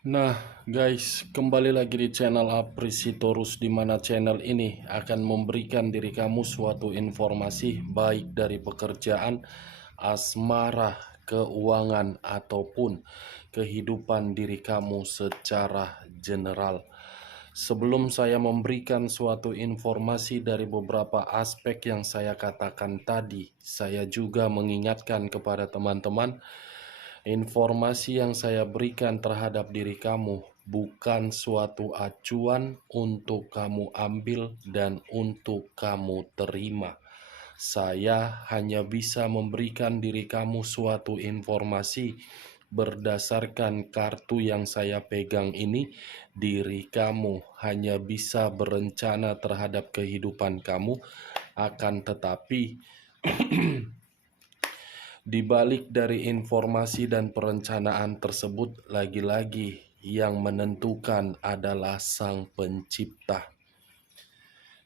Nah, guys, kembali lagi di channel Aprisitorus, di mana channel ini akan memberikan diri kamu suatu informasi baik dari pekerjaan, asmara, keuangan, ataupun kehidupan diri kamu secara general. Sebelum saya memberikan suatu informasi dari beberapa aspek yang saya katakan tadi, saya juga mengingatkan kepada teman-teman, informasi yang saya berikan terhadap diri kamu bukan suatu acuan untuk kamu ambil dan untuk kamu terima. Saya hanya bisa memberikan diri kamu suatu informasi berdasarkan kartu yang saya pegang ini. Diri kamu hanya bisa berencana terhadap kehidupan kamu, akan tetapi di balik dari informasi dan perencanaan tersebut, lagi-lagi yang menentukan adalah Sang Pencipta.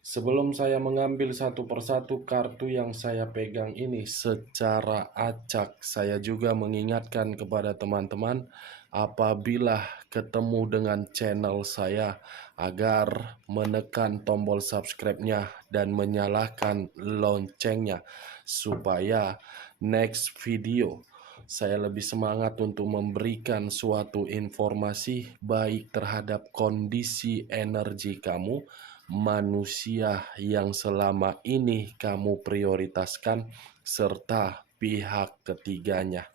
Sebelum saya mengambil satu persatu kartu yang saya pegang ini secara acak, saya juga mengingatkan kepada teman-teman apabila ketemu dengan channel saya agar menekan tombol subscribe-nya dan menyalakan loncengnya supaya next video saya lebih semangat untuk memberikan suatu informasi baik terhadap kondisi energi kamu, manusia yang selama ini kamu prioritaskan, serta pihak ketiganya.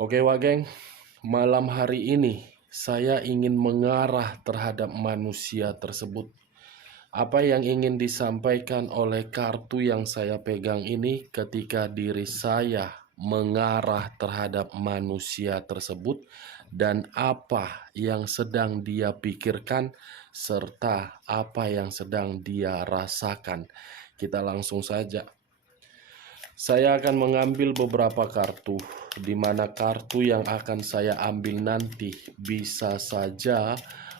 Oke Wageng, malam hari ini saya ingin mengarah terhadap manusia tersebut. Apa yang ingin disampaikan oleh kartu yang saya pegang ini ketika diri saya mengarah terhadap manusia tersebut, dan apa yang sedang dia pikirkan serta apa yang sedang dia rasakan. Kita langsung saja. Saya akan mengambil beberapa kartu, di mana kartu yang akan saya ambil nanti bisa saja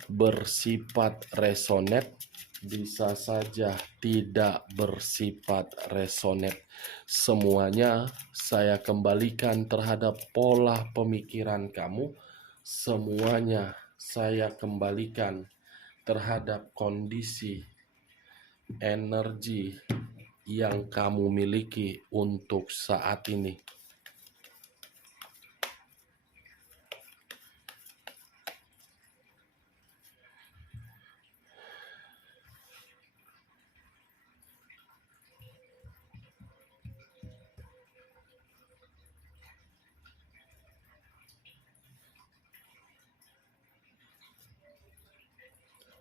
bersifat resonate, bisa saja tidak bersifat resonate. Semuanya saya kembalikan terhadap pola pemikiran kamu. Semuanya saya kembalikan terhadap kondisi energi yang kamu miliki untuk saat ini.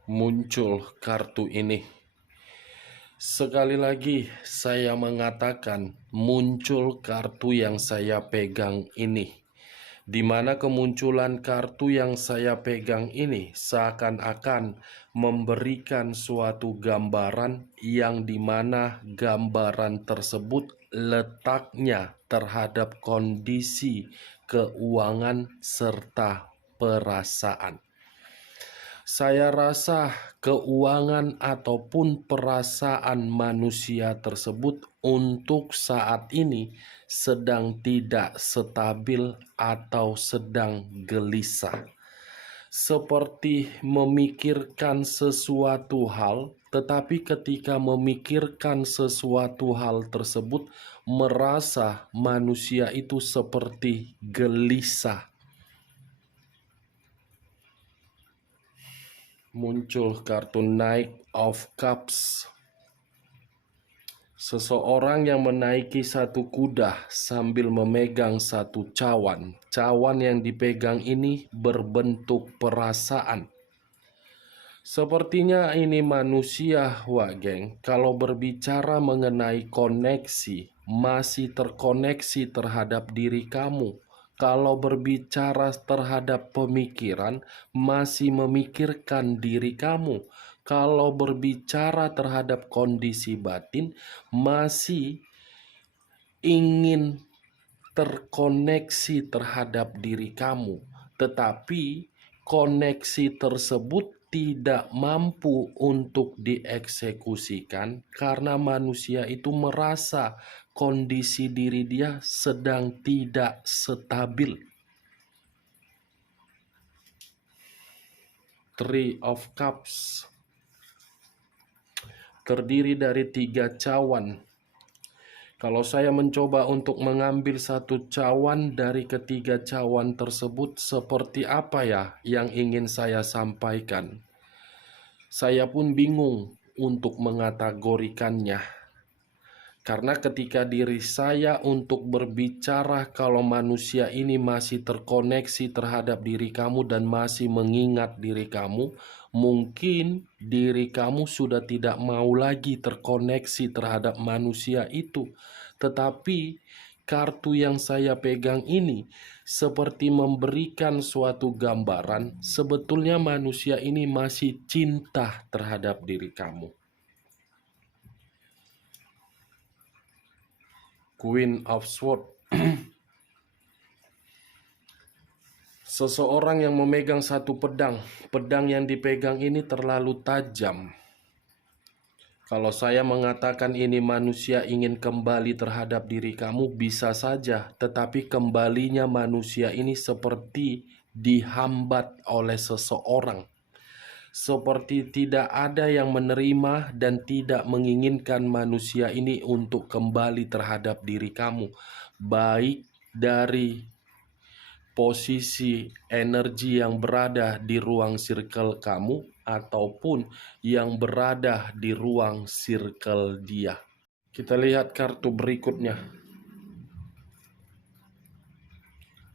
Muncul kartu ini. Sekali lagi saya mengatakan muncul kartu yang saya pegang ini, di mana kemunculan kartu yang saya pegang ini seakan-akan memberikan suatu gambaran yang dimana gambaran tersebut letaknya terhadap kondisi keuangan serta perasaan. Saya rasa keuangan ataupun perasaan manusia tersebut untuk saat ini sedang tidak stabil atau sedang gelisah. Seperti memikirkan sesuatu hal, tetapi ketika memikirkan sesuatu hal tersebut, merasa manusia itu seperti gelisah. Muncul kartu Knight of Cups. Seseorang yang menaiki satu kuda sambil memegang satu cawan. Cawan yang dipegang ini berbentuk perasaan. Sepertinya ini manusia, Wak Geng, kalau berbicara mengenai koneksi, masih terkoneksi terhadap diri kamu. Kalau berbicara terhadap pemikiran, masih memikirkan diri kamu. Kalau berbicara terhadap kondisi batin, masih ingin terkoneksi terhadap diri kamu. Tetapi koneksi tersebut tidak mampu untuk dieksekusikan karena manusia itu merasa kondisi diri dia sedang tidak stabil. Three of Cups, terdiri dari 3 cawan. Kalau saya mencoba untuk mengambil satu cawan dari ketiga cawan tersebut, seperti apa ya yang ingin saya sampaikan? Saya pun bingung untuk mengategorikannya. Karena ketika diri saya untuk berbicara kalau manusia ini masih terkoneksi terhadap diri kamu dan masih mengingat diri kamu, mungkin diri kamu sudah tidak mau lagi terkoneksi terhadap manusia itu. Tetapi kartu yang saya pegang ini seperti memberikan suatu gambaran, sebetulnya manusia ini masih cinta terhadap diri kamu. Queen of Swords. Seseorang yang memegang satu pedang. Pedang yang dipegang ini terlalu tajam. Kalau saya mengatakan ini manusia ingin kembali terhadap diri kamu, bisa saja. Tetapi kembalinya manusia ini seperti dihambat oleh seseorang. Seperti tidak ada yang menerima dan tidak menginginkan manusia ini untuk kembali terhadap diri kamu. Baik dari posisi energi yang berada di ruang circle kamu ataupun yang berada di ruang circle dia. Kita lihat kartu berikutnya.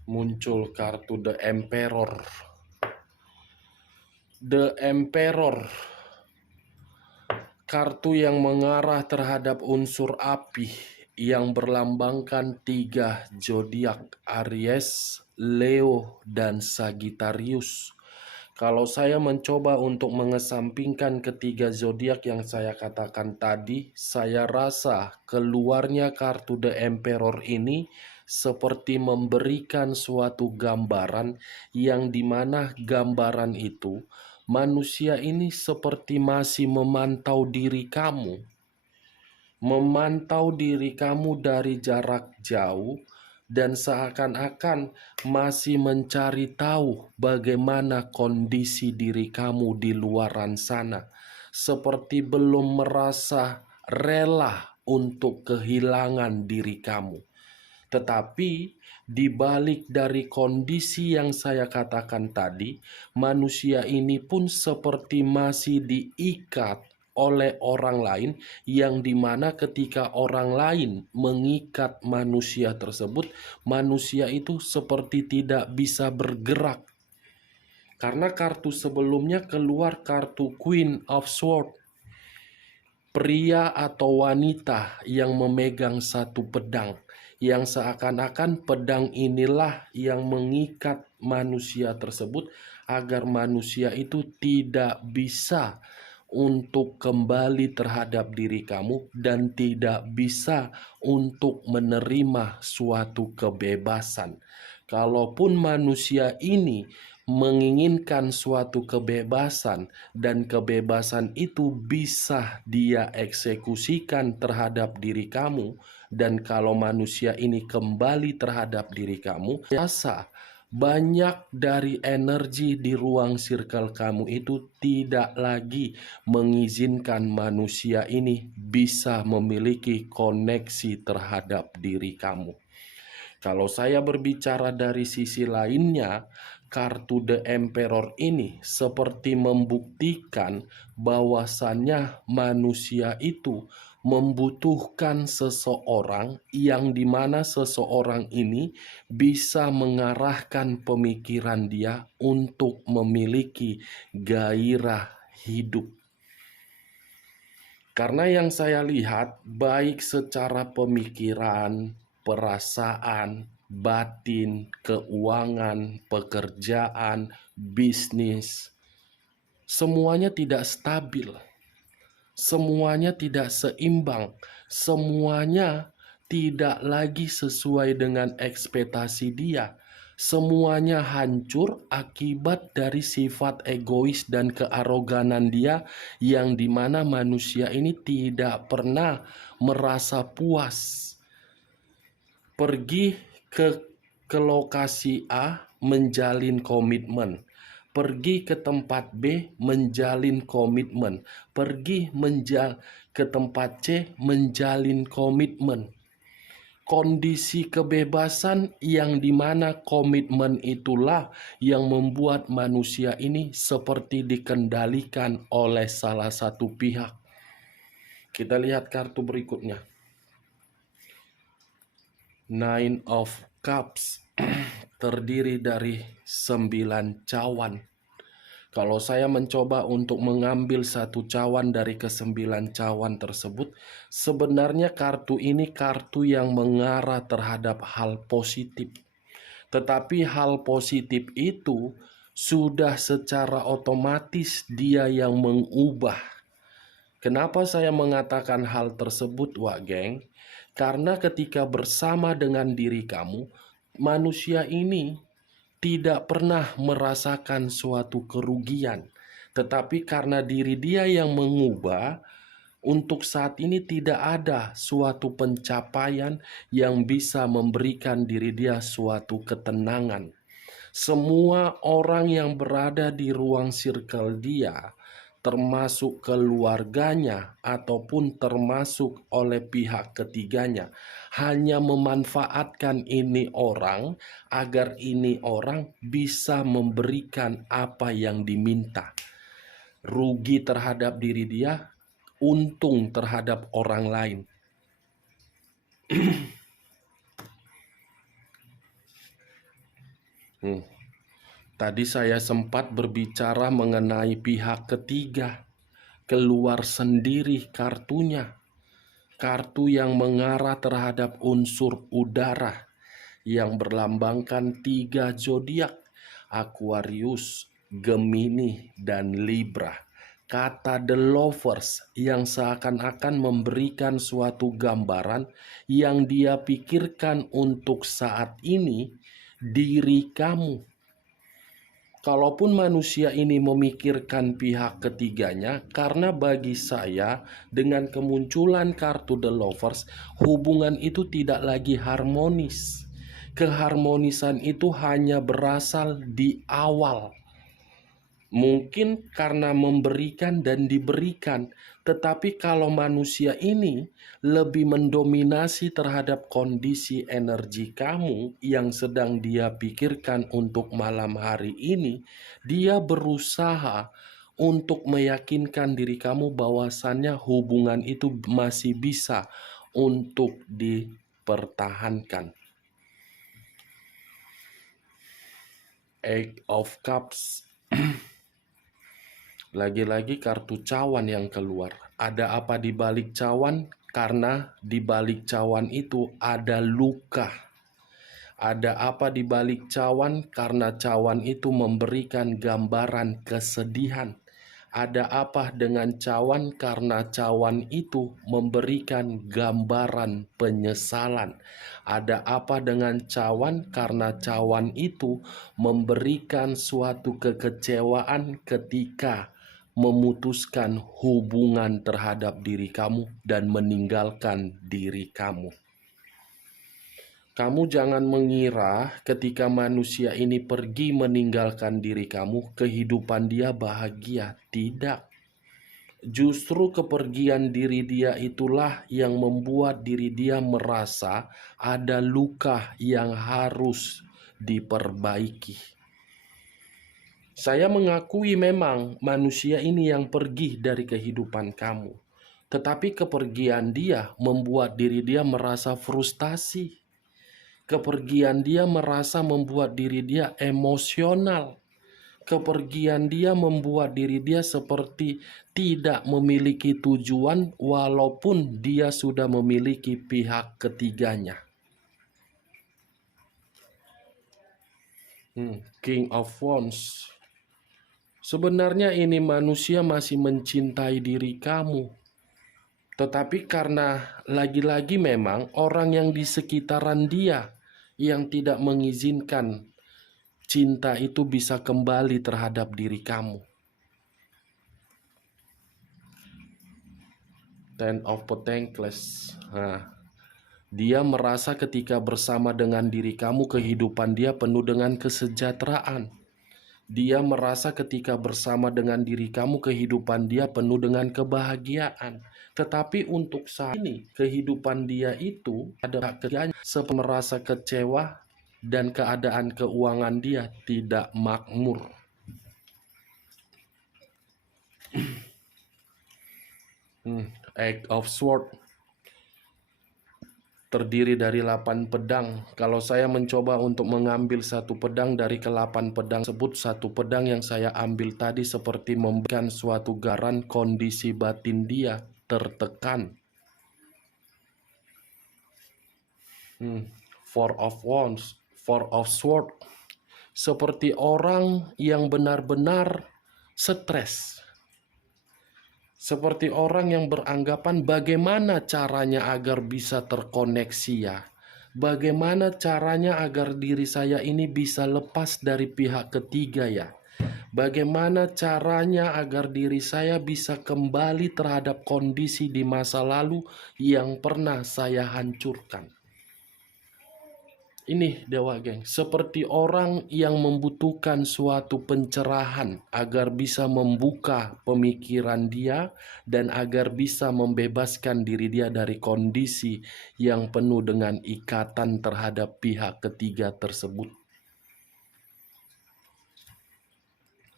Muncul kartu The Emperor. The Emperor, kartu yang mengarah terhadap unsur api yang berlambangkan 3 zodiak, Aries, Leo, dan Sagittarius. Kalau saya mencoba untuk mengesampingkan ketiga zodiak yang saya katakan tadi, saya rasa keluarnya kartu The Emperor ini seperti memberikan suatu gambaran yang dimana gambaran itu manusia ini seperti masih memantau diri kamu. Memantau diri kamu dari jarak jauh dan seakan-akan masih mencari tahu bagaimana kondisi diri kamu di luaran sana. Seperti belum merasa rela untuk kehilangan diri kamu. Tetapi di balik dari kondisi yang saya katakan tadi, manusia ini pun seperti masih diikat oleh orang lain, yang dimana ketika orang lain mengikat manusia tersebut, manusia itu seperti tidak bisa bergerak. Karena kartu sebelumnya keluar kartu Queen of Swords, pria atau wanita yang memegang satu pedang, yang seakan-akan pedang inilah yang mengikat manusia tersebut agar manusia itu tidak bisa untuk kembali terhadap diri kamu dan tidak bisa untuk menerima suatu kebebasan. Kalaupun manusia ini menginginkan suatu kebebasan dan kebebasan itu bisa dia eksekusikan terhadap diri kamu, dan kalau manusia ini kembali terhadap diri kamu, rasa banyak dari energi di ruang circle kamu itu tidak lagi mengizinkan manusia ini bisa memiliki koneksi terhadap diri kamu. Kalau saya berbicara dari sisi lainnya, kartu The Emperor ini seperti membuktikan bahwasannya manusia itu membutuhkan seseorang yang dimana seseorang ini bisa mengarahkan pemikiran dia untuk memiliki gairah hidup. Karena yang saya lihat baik secara pemikiran, perasaan, batin, keuangan, pekerjaan, bisnis, semuanya tidak stabil, semuanya tidak seimbang, semuanya tidak lagi sesuai dengan ekspektasi dia. Semuanya hancur akibat dari sifat egois dan kearoganan dia, yang dimana manusia ini tidak pernah merasa puas. Pergi ke lokasi A menjalin komitmen, pergi ke tempat B menjalin komitmen, pergi ke tempat C menjalin komitmen. Kondisi kebebasan yang dimana komitmen itulah yang membuat manusia ini seperti dikendalikan oleh salah satu pihak. Kita lihat kartu berikutnya. Nine of Cups terdiri dari 9 cawan. Kalau saya mencoba untuk mengambil satu cawan dari ke-9 cawan tersebut, sebenarnya kartu ini kartu yang mengarah terhadap hal positif. Tetapi hal positif itu sudah secara otomatis dia yang mengubah. Kenapa saya mengatakan hal tersebut, Wak Geng? Karena ketika bersama dengan diri kamu, manusia ini tidak pernah merasakan suatu kerugian, tetapi karena diri dia yang mengubah, untuk saat ini tidak ada suatu pencapaian yang bisa memberikan diri dia suatu ketenangan. Semua orang yang berada di ruang circle dia, termasuk keluarganya ataupun termasuk oleh pihak ketiganya, hanya memanfaatkan ini orang agar ini orang bisa memberikan apa yang diminta. Rugi terhadap diri dia, untung terhadap orang lain. Tadi saya sempat berbicara mengenai pihak ketiga. Keluar sendiri kartunya. Kartu yang mengarah terhadap unsur udara yang berlambangkan 3 zodiak: Aquarius, Gemini, dan Libra. Kata The Lovers yang seakan-akan memberikan suatu gambaran yang dia pikirkan untuk saat ini, diri kamu. Kalaupun manusia ini memikirkan pihak ketiganya, karena bagi saya dengan kemunculan kartu The Lovers, hubungan itu tidak lagi harmonis. Keharmonisan itu hanya berasal di awal. Mungkin karena memberikan dan diberikan, tetapi kalau manusia ini lebih mendominasi terhadap kondisi energi kamu yang sedang dia pikirkan untuk malam hari ini, dia berusaha untuk meyakinkan diri kamu bahwasannya hubungan itu masih bisa untuk dipertahankan. Eight of Cups. Lagi-lagi kartu cawan yang keluar. Ada apa di balik cawan? Karena di balik cawan itu ada luka. Ada apa di balik cawan? Karena cawan itu memberikan gambaran kesedihan. Ada apa dengan cawan? Karena cawan itu memberikan gambaran penyesalan. Ada apa dengan cawan? Karena cawan itu memberikan suatu kekecewaan ketika memutuskan hubungan terhadap diri kamu dan meninggalkan diri kamu. Kamu jangan mengira ketika manusia ini pergi meninggalkan diri kamu, kehidupan dia bahagia. Tidak. Justru kepergian diri dia itulah yang membuat diri dia merasa ada luka yang harus diperbaiki. Saya mengakui memang manusia ini yang pergi dari kehidupan kamu. Tetapi kepergian dia membuat diri dia merasa frustasi. Kepergian dia membuat diri dia emosional. Kepergian dia membuat diri dia seperti tidak memiliki tujuan walaupun dia sudah memiliki pihak ketiganya. King of Wands. Sebenarnya ini manusia masih mencintai diri kamu. Tetapi karena lagi-lagi memang orang yang di sekitaran dia yang tidak mengizinkan cinta itu bisa kembali terhadap diri kamu. Ten of Pentacles. Dia merasa ketika bersama dengan diri kamu, kehidupan dia penuh dengan kesejahteraan. Dia merasa ketika bersama dengan diri kamu, kehidupan dia penuh dengan kebahagiaan. Tetapi untuk saat ini, kehidupan dia itu ada kerjanya merasa kecewa dan keadaan keuangan dia tidak makmur. Eight of Swords terdiri dari 8 pedang. Kalau saya mencoba untuk mengambil satu pedang dari ke-8 pedang tersebut, satu pedang yang saya ambil tadi seperti memberikan suatu garan kondisi batin dia tertekan. Four of Wands, Four of Swords, seperti orang yang benar-benar stres. Seperti orang yang beranggapan bagaimana caranya agar bisa terkoneksi ya. Bagaimana caranya agar diri saya ini bisa lepas dari pihak ketiga ya. Bagaimana caranya agar diri saya bisa kembali terhadap kondisi di masa lalu yang pernah saya hancurkan. Ini Dewa Geng, seperti orang yang membutuhkan suatu pencerahan agar bisa membuka pemikiran dia dan agar bisa membebaskan diri dia dari kondisi yang penuh dengan ikatan terhadap pihak ketiga tersebut.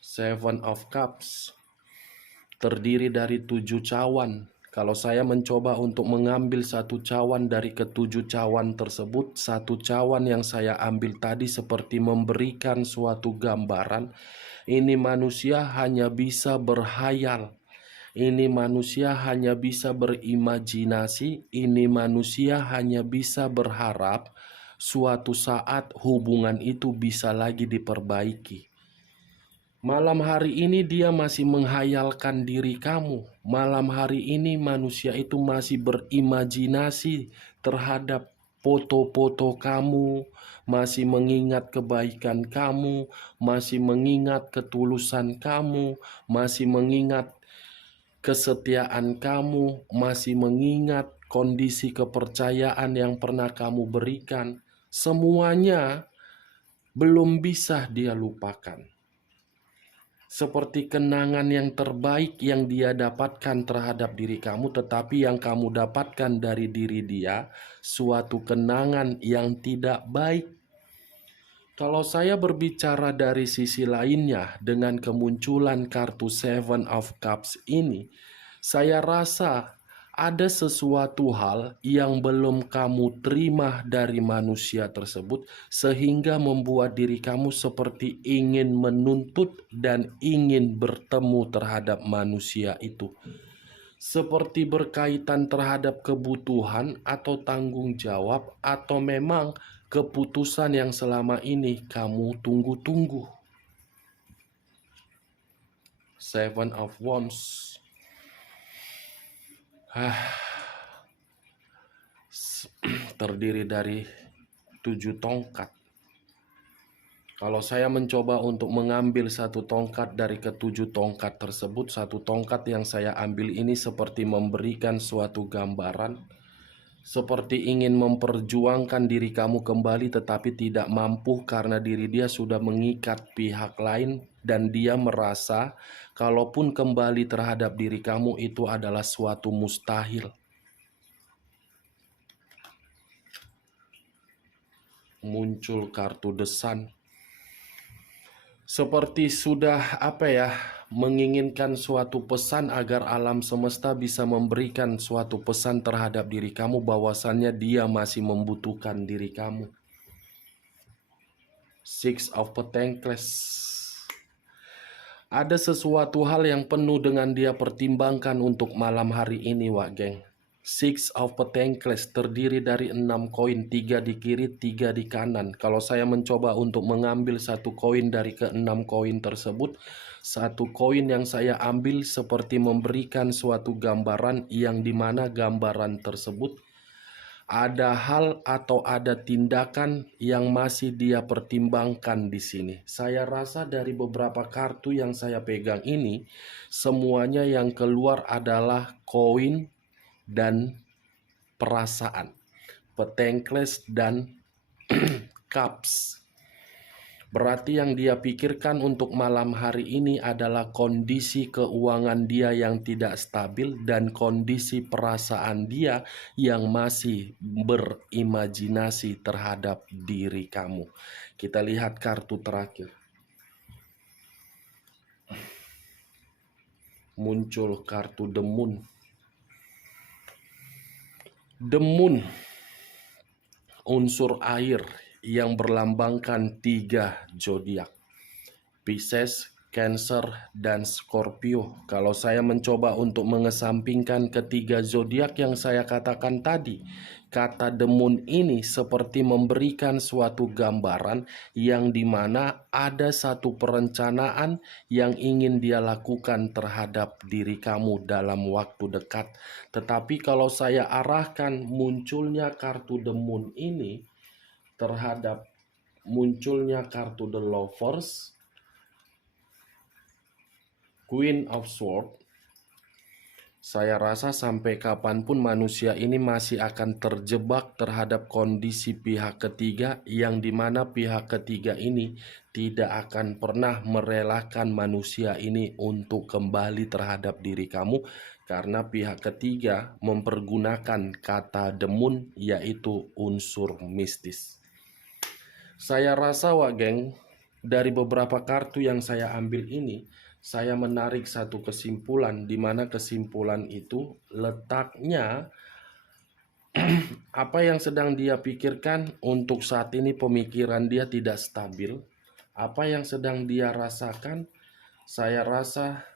Seven of Cups terdiri dari 7 cawan. Kalau saya mencoba untuk mengambil satu cawan dari ke-7 cawan tersebut, satu cawan yang saya ambil tadi seperti memberikan suatu gambaran. Ini manusia hanya bisa berhayal. Ini manusia hanya bisa berimajinasi. Ini manusia hanya bisa berharap suatu saat hubungan itu bisa lagi diperbaiki. Malam hari ini dia masih menghayalkan diri kamu. Malam hari ini manusia itu masih berimajinasi terhadap foto-foto kamu, masih mengingat kebaikan kamu, masih mengingat ketulusan kamu, masih mengingat kesetiaan kamu, masih mengingat kondisi kepercayaan yang pernah kamu berikan. Semuanya belum bisa dia lupakan. Seperti kenangan yang terbaik yang dia dapatkan terhadap diri kamu, tetapi yang kamu dapatkan dari diri dia suatu kenangan yang tidak baik. Kalau saya berbicara dari sisi lainnya dengan kemunculan kartu Seven of Cups ini, saya rasa ada sesuatu hal yang belum kamu terima dari manusia tersebut sehingga membuat diri kamu seperti ingin menuntut dan ingin bertemu terhadap manusia itu. Seperti berkaitan terhadap kebutuhan atau tanggung jawab atau memang keputusan yang selama ini kamu tunggu-tunggu. Seven of Wands. Terdiri dari 7 tongkat. Kalau saya mencoba untuk mengambil satu tongkat dari ke-7 tongkat tersebut, satu tongkat yang saya ambil ini seperti memberikan suatu gambaran, seperti ingin memperjuangkan diri kamu kembali tetapi tidak mampu karena diri dia sudah mengikat pihak lain dan dia merasa kalaupun kembali terhadap diri kamu itu adalah suatu mustahil. Muncul kartu The Sun. Seperti sudah menginginkan suatu pesan agar alam semesta bisa memberikan suatu pesan terhadap diri kamu bahwasannya dia masih membutuhkan diri kamu. Six of Pentacles. Ada sesuatu hal yang penuh dengan dia pertimbangkan untuk malam hari ini, Wak Geng. Six of Pentacles terdiri dari 6 koin, 3 di kiri, 3 di kanan. Kalau saya mencoba untuk mengambil satu koin dari ke-6 koin tersebut, satu koin yang saya ambil seperti memberikan suatu gambaran yang dimana gambaran tersebut ada hal atau ada tindakan yang masih dia pertimbangkan di sini. Saya rasa dari beberapa kartu yang saya pegang ini, semuanya yang keluar adalah koin dan perasaan, Pentacles dan Cups. Berarti yang dia pikirkan untuk malam hari ini adalah kondisi keuangan dia yang tidak stabil dan kondisi perasaan dia yang masih berimajinasi terhadap diri kamu. Kita lihat kartu terakhir. Muncul kartu The Moon. The Moon, unsur air yang berlambangkan 3 zodiak, Pisces, Cancer, dan Scorpio. Kalau saya mencoba untuk mengesampingkan ketiga zodiak yang saya katakan tadi, kata The Moon ini seperti memberikan suatu gambaran yang dimana ada satu perencanaan yang ingin dia lakukan terhadap diri kamu dalam waktu dekat. Tetapi kalau saya arahkan munculnya kartu The Moon ini terhadap munculnya kartu The Lovers, Queen of Swords, saya rasa sampai kapanpun manusia ini masih akan terjebak terhadap kondisi pihak ketiga yang dimana pihak ketiga ini tidak akan pernah merelakan manusia ini untuk kembali terhadap diri kamu karena pihak ketiga mempergunakan kata The Moon yaitu unsur mistis. Saya rasa geng, dari beberapa kartu yang saya ambil ini, saya menarik satu kesimpulan di mana kesimpulan itu letaknya apa yang sedang dia pikirkan untuk saat ini pemikiran dia tidak stabil. Apa yang sedang dia rasakan, saya rasa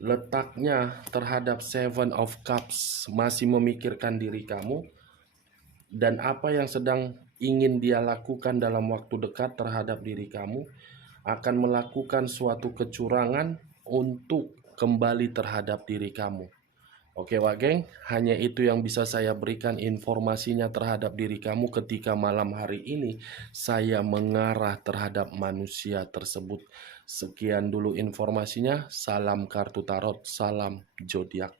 letaknya terhadap Seven of Cups masih memikirkan diri kamu. Dan apa yang sedang ingin dia lakukan dalam waktu dekat terhadap diri kamu akan melakukan suatu kecurangan untuk kembali terhadap diri kamu. Oke geng, hanya itu yang bisa saya berikan informasinya terhadap diri kamu ketika malam hari ini saya mengarah terhadap manusia tersebut. Sekian dulu informasinya, salam kartu tarot, salam zodiak.